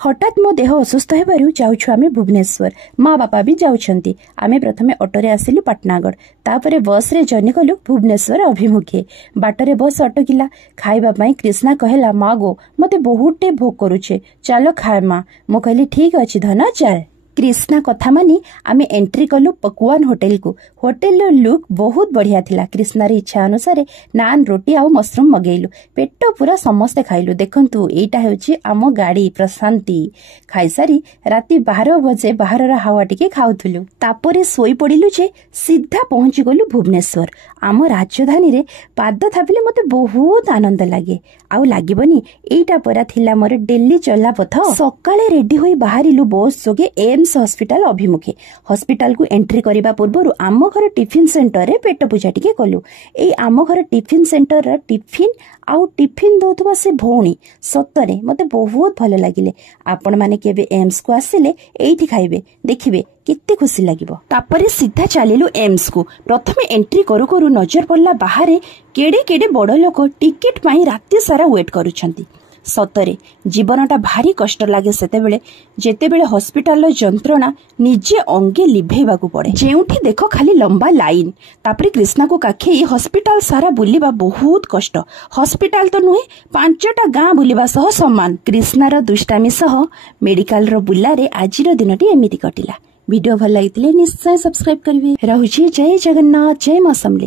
हठात मो देह असुस्थ हेबारु जाउछु आमे भुवनेश्वर माँ बापा भी जाउछंती। आमे प्रथमे ऑटोरे आसिलु पाटनागढ़ तापरे बस रे जर्नी कलु भुवनेश्वर अभिमुखे। बाटरे बस अटकिला खाइबा पई कृष्णा कहला माँ गो मते बहुते भोक करूछे चलो खाए माँ। मो कहली ठीक अछि धना चल। कृष्णा कथा मानी आमे एंट्री कलु पकवान होटेल को। होटेल रो लुक बहुत बढ़िया थिला। कृष्णार इच्छा अनुसार नान रोटी आउ मशरूम मगेलु। पेट पूरा समस्ते खाइलु। देखंतु एटा हेउची आमो गाड़ी प्रशांति। खाइसारी राति 12 बजे बाहर हावा टिके खाउथुलु। तापरे सोई पड़िलु जे सीधा पहुंची गलु भुवनेश्वर। आम राजधानी रे पाद थापिले मते बहुत आनंद लागे। आउ लागिबनी एटा परा थिला मोर डेली चला पथ। सकाळे रेडी होई बाहरिलु बस जोगे एम्स हॉस्पिटल अभिमुखे। हॉस्पिटल को एंट्री करिबा पूर्वरु आम घर टिफिन सेंटर रे पेट पूजा टिके कलु। एई आम घर टिफिन सेंटर रा टिफिन आउ टिफिन दउथबा से भौणी सतरे मते बहुत भलो लागिले। आपण माने केबे एम्स को आसिले एइठी खाइबे देखिबे केते खुशी लागिबो। तापरे सीधा चलिलु एम्स को। प्रथमे एंट्री करू करू नजर पड़ला बाहरे केडे केडे बड़ लोक टिकेट पाई राति सारा वेट करूछंती। सतरे जीवनटा भारी कष्ट लागे सेतेबेले जेतेबेले हॉस्पिटल जंत्रणा निजे अंगे लिभेबा को पड़े। जेउठी देखो खाली लंबा लाइन। तापरे कृष्णा को काखे हॉस्पिटल सारा बुलिबा बहुत कष्ट। हॉस्पिटल तो नुहे 5टा गाँ बुलिबा सह समान। कृष्णार दुष्टामी सह मेडिकल रो बुलारे आजिर दिनटी एमिति कटिला। वीडियो भल लागितिले निश्चय सब्सक्राइब करिवे। रहुछि जय जगन्नाथ जय मां समले।